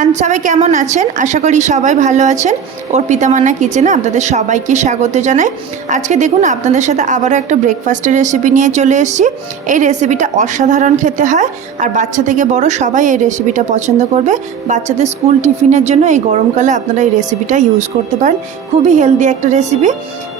সবাই কেমন আছেন? আশা করি সবাই ভালো আছেন। অর্পিতা মান্না কিচেনে আপনাদের সবাইকে স্বাগত জানাই। আজকে দেখুন আপনাদের সাথে আবারও একটা ব্রেকফাস্টের রেসিপি নিয়ে চলে এসেছি। এই রেসিপিটা অসাধারণ খেতে হয়, আর বাচ্চা থেকে বড় সবাই এই রেসিপিটা পছন্দ করবে। বাচ্চাদের স্কুল টিফিনের জন্য এই গরমকালে আপনারা এই রেসিপিটা ইউজ করতে পারেন। খুবই হেলদি একটা রেসিপি।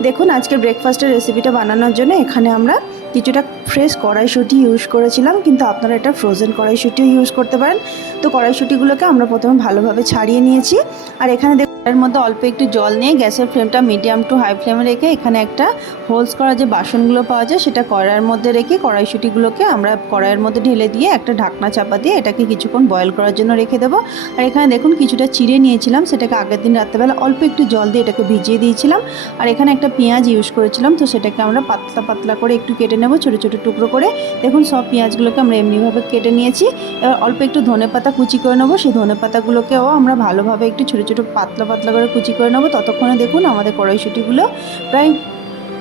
দেখুন আজকে ব্রেকফাস্টের রেসিপিটা বানানোর জন্য এখানে আমরা কিছুটা ফ্রেশ কড়াইশুঁটি ইউজ করেছিলাম, কিন্তু আপনারা এটা ফ্রোজেন কড়াইশুঁটিও ইউজ করতে পারেন। তো কড়াইশুঁটিগুলোকে আমরা প্রথমে ভালোভাবে ছাড়িয়ে নিয়েছি, আর এখানে এর মধ্যে অল্প একটু জল নিয়ে গ্যাসের ফ্লেমটা মিডিয়াম টু হাই ফ্লেমে রেখে এখানে একটা হোলস করা যে বাসনগুলো পাওয়া যায় সেটা কড়াইয়ের মধ্যে রেখে কড়াইশুঁটিগুলোকে আমরা কড়াইয়ের মধ্যে ঢেলে দিয়ে একটা ঢাকনা চাপা দিয়ে এটাকে কিছুক্ষণ বয়েল করার জন্য রেখে দেবো। আর এখানে দেখুন কিছুটা চিড়ে নিয়েছিলাম, সেটাকে আগের দিন রাত্রেবেলা অল্প একটু জল দিয়ে এটাকে ভিজিয়ে দিয়েছিলাম। আর এখানে একটা পেঁয়াজ ইউজ করেছিলাম, তো সেটাকে আমরা পাতলা পাতলা করে একটু কেটে নেব ছোটো ছোটো টুকরো করে। দেখুন সব পেঁয়াজগুলোকে আমরা এমনিভাবে কেটে নিয়েছি। এবার অল্প একটু ধনেপাতা কুচি করে নেবো, সেই ধনেপাতাগুলোকেও আমরা ভালোভাবে একটু ছোটো ছোটো পাতলা পাতলা করে কুচি করে নেবো। ততক্ষণে দেখুন আমাদের কড়াইশুঁটিগুলো প্রায়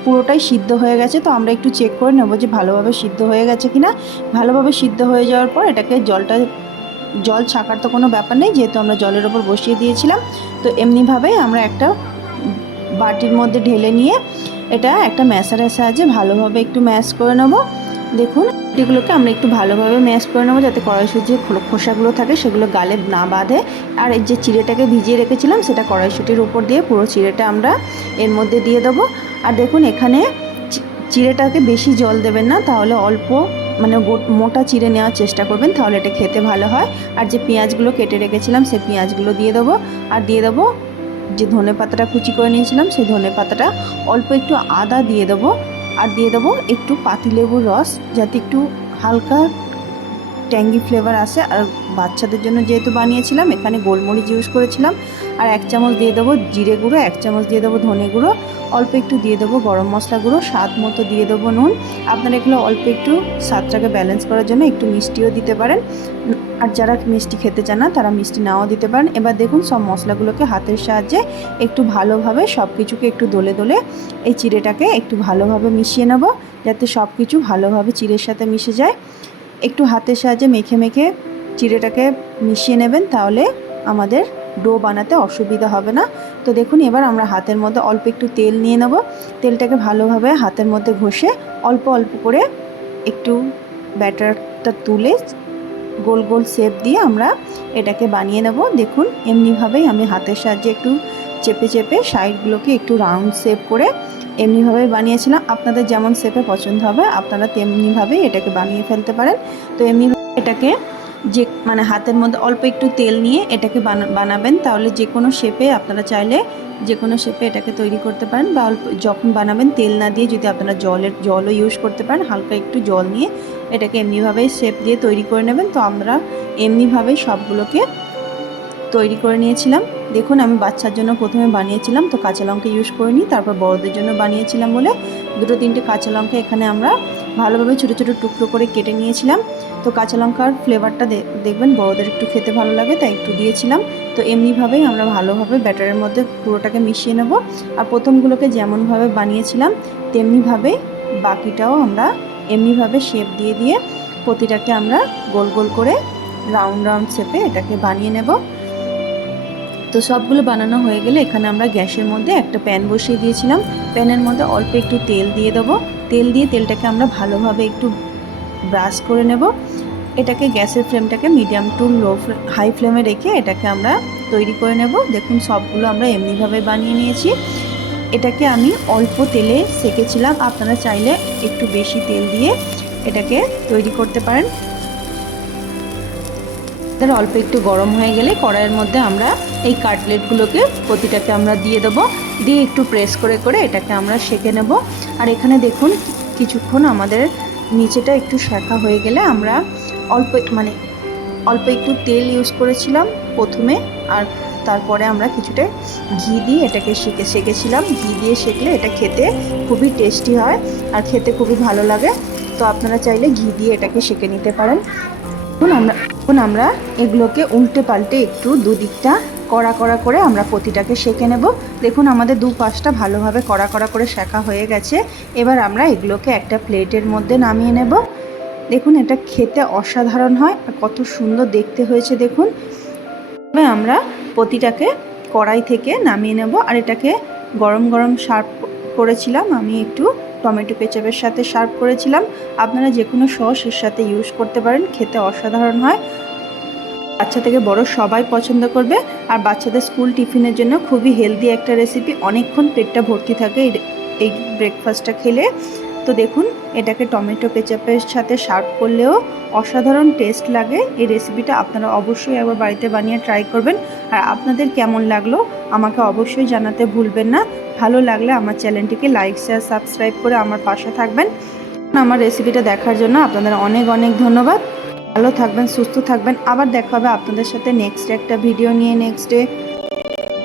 পুরোটাই সিদ্ধ হয়ে গেছে। তো আমরা একটু চেক করে নেবো যে ভালোভাবে সিদ্ধ হয়ে গেছে কিনা। ভালোভাবে সিদ্ধ হয়ে যাওয়ার পর এটাকে জল ছাকার তো কোনো ব্যাপার নেই, যেহেতু আমরা জলের ওপর বসিয়ে দিয়েছিলাম। তো এমনিভাবেই আমরা একটা বাটির মধ্যে ঢেলে নিয়ে এটা একটা ম্যাশারের সাহায্যে ভালোভাবে একটু ম্যাশ করে নেব। দেখুন এগুলোকে আমরা একটু ভালোভাবে ম্যাশ করে নেবো, যাতে কড়াইশুঁটির যে খোসাগুলো থাকে সেগুলো গালে না বাঁধে। আর এই যে চিড়েটাকে ভিজিয়ে রেখেছিলাম সেটা কড়াইশুঁটির উপর দিয়ে পুরো চিড়েটা আমরা এর মধ্যে দিয়ে দেবো। আর দেখুন এখানে চিড়েটাকে বেশি জল দেবেন না, তাহলে অল্প মানে মোটা চিড়ে নেওয়ার চেষ্টা করবেন, তাহলে এটা খেতে ভালো হয়। আর যে পেঁয়াজগুলো কেটে রেখেছিলাম সেই পেঁয়াজগুলো দিয়ে দেবো। আর দিয়ে দেবো যে ধনেপাতাটা কুচি করে নিয়েছিলাম সেই ধনেপাতাটা, অল্প একটু আদা দিয়ে দেবো। আর দিয়ে দেবো একটু পাতিলেবুর রস, যাতে একটু হালকা ট্যাঙ্গি ফ্লেভার আসে। আর বাচ্চাদের জন্য যেহেতু বানিয়েছিলাম এখানে গোলমরিচ ইউজ করেছিলাম। আর 1 চামচ দিয়ে দেবো জিরে গুঁড়ো, 1 চামচ দিয়ে দেবো ধনে গুঁড়ো, অল্প একটু দিয়ে দেবো গরম মশলা গুঁড়ো, স্বাদ মতো দিয়ে দেবো নুন। আপনারা এগুলো অল্প একটু স্বাদটাকে ব্যালেন্স করার জন্য একটু মিষ্টিও দিতে পারেন, আর যারা মিষ্টি খেতে চান না তারা মিষ্টি নাও দিতে পারেন। এবার দেখুন সব মশলাগুলোকে হাতের সাহায্যে একটু ভালোভাবে সব কিছুকে একটু দলে দলে এই চিড়েটাকে একটু ভালোভাবে মিশিয়ে নেব, যাতে সব কিছু ভালোভাবে চিড়ের সাথে মিশে যায়। একটু হাতের সাহায্যে মেখে মেখে চিড়েটাকে মিশিয়ে নেবেন, তাহলে আমাদের ডো বানাতে অসুবিধা হবে না। তো দেখুন এবার আমরা হাতের মধ্যে অল্প একটু তেল নিয়ে নেব। তেলটাকে ভালোভাবে হাতের মধ্যে ঘষে অল্প অল্প করে একটু ব্যাটারটা তুলে গোল গোল শেপ দিয়ে আমরা এটাকে বানিয়ে নেব। দেখুন এমনিভাবেই আমি হাতের সাহায্যে একটু চেপে চেপে সাইডগুলোকে একটু রাউন্ড শেপ করে এমনিভাবেই বানিয়েছিলাম। আপনাদের যেমন শেপে পছন্দ হবে আপনারা তেমনিভাবেই এটাকে বানিয়ে ফেলতে পারেন। তো এমনিভাবে এটাকে যে মানে হাতের মধ্যে অল্প একটু তেল নিয়ে এটাকে বানাবেন, তাহলে যে কোনো শেপে আপনারা চাইলে যে কোনো শেপে এটাকে তৈরি করতে পারেন। বা অল্প যখন বানাবেন তেল না দিয়ে যদি আপনারা জলও ইউজ করতে পারেন, হালকা একটু জল নিয়ে এটাকে এমনিভাবেই শেপ দিয়ে তৈরি করে নেবেন। তো আমরা এমনিভাবেই সবগুলোকে তৈরি করে নিয়েছিলাম। দেখুন আমি বাচ্চার জন্য প্রথমে বানিয়েছিলাম, তো কাঁচা লঙ্কা ইউজ করিনি, তারপর বড়দের জন্য বানিয়েছিলাম বলে 2-3টে কাঁচা লঙ্কা এখানে আমরা ভালোভাবে ছোটো ছোটো টুকরো করে কেটে নিয়েছিলাম। তো কাঁচা লঙ্কার ফ্লেভারটা দেখবেন বড়দের একটু খেতে ভালো লাগে, তাই একটু দিয়েছিলাম। তো এমনিভাবেই আমরা ভালোভাবে ব্যাটারের মধ্যে পুরোটাকে মিশিয়ে নেব। আর প্রথমগুলোকে যেমনভাবে বানিয়েছিলাম তেমনিভাবে বাকিটাও আমরা এমনিভাবে শেপ দিয়ে দিয়ে প্রতিটাকে আমরা গোল গোল করে রাউন্ড রাউন্ড শেপে এটাকে বানিয়ে নেব। তো সবগুলো বানানো হয়ে গেলে এখানে আমরা গ্যাসের মধ্যে একটা প্যান বসিয়ে দিয়েছিলাম। প্যানের মধ্যে অল্প একটু তেল দিয়ে দেবো। তেল দিয়ে তেলটাকে আমরা ভালোভাবে একটু ব্রাশ করে নেব। এটাকে গ্যাসের ফ্লেমটাকে মিডিয়াম টু হাই ফ্লেমে রেখে এটাকে আমরা তৈরি করে নেব। দেখুন সবগুলো আমরা এমনিভাবে বানিয়ে নিয়েছি। এটাকে আমি অল্প তেলে সেকেছিলাম, আপনারা চাইলে একটু বেশি তেল দিয়ে এটাকে তৈরি করতে পারেন। অল্প একটু গরম হয়ে গেলে কড়াইয়ের মধ্যে আমরা এই কাটলেটগুলোকে প্রতিটাকে আমরা দিয়ে দেবো, দিয়ে একটু প্রেস করে করে এটাকে আমরা সেঁকে নেব। আর এখানে দেখুন কিছুক্ষণ আমাদের নিচেটা একটু সেঁকা হয়ে গেলে আমরা অল্প একটু তেল ইউজ করেছিলাম প্রথমে, আর তারপরে আমরা কিছুটা ঘি দিয়ে এটাকে সেঁকেছিলাম। ঘি দিয়ে সেঁকলে এটা খেতে খুবই টেস্টি হয় আর খেতে খুবই ভালো লাগে। তো আপনারা চাইলে ঘি দিয়ে এটাকে সেঁকে নিতে পারেন। এখন আমরা এগুলোকে উল্টে পাল্টে একটু দুদিকটা কড়া কড়া করে আমরা প্রতিটাকে সেঁকে নেব। দেখুন আমাদের দুপাশটা ভালোভাবে কড়া কড়া করে সেঁকা হয়ে গেছে। এবার আমরা এগুলোকে একটা প্লেটের মধ্যে নামিয়ে নেব। দেখুন এটা খেতে অসাধারণ হয় আর কত সুন্দর দেখতে হয়েছে দেখুন। আমরা প্রতিটাকে কড়াই থেকে নামিয়ে নেব। আর এটাকে গরম গরম সার্ভ করেছিলাম, আমি একটু টমেটো কেচাপের সাথে সার্ভ করেছিলাম। আপনারা যে কোনো সস এর সাথে ইউজ করতে পারেন, খেতে অসাধারণ হয়। বাচ্চা থেকে বড় সবাই পছন্দ করবে। আর বাচ্চাদের স্কুল টিফিনের জন্য খুবই হেলদি একটা রেসিপি, অনেকক্ষণ পেটটা ভর্তি থাকে এই ব্রেকফাস্টটা খেলে। তো দেখুন, এটাকে টমেটো কেচাপের সাথে সার্ভ করলেও অসাধারণ টেস্ট লাগে। এই রেসিপিটা আপনারা অবশ্যই একবার বাড়িতে বানিয়ে ট্রাই করবেন। আর আপনাদের কেমন লাগলো আমাকে অবশ্যই জানাতে ভুলবেন না। ভালো লাগলে আমার চ্যানেলটিকে লাইক, শেয়ার, সাবস্ক্রাইব করে আমার পাশে থাকবেন। আমার রেসিপিটা দেখার জন্য আপনাদের অনেক অনেক ধন্যবাদ। ভালো থাকবেন, সুস্থ থাকবেন। আবার দেখা হবে আপনাদের সাথে নেক্সট একটা ভিডিও নিয়ে নেক্সট ডে।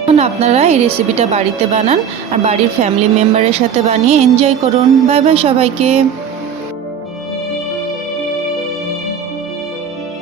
এখন আপনারা এই রেসিপিটা বাড়িতে বানান আর বাড়ির ফ্যামিলি মেম্বারের সাথে বানিয়ে এনজয় করুন। বাই বাই সবাইকে।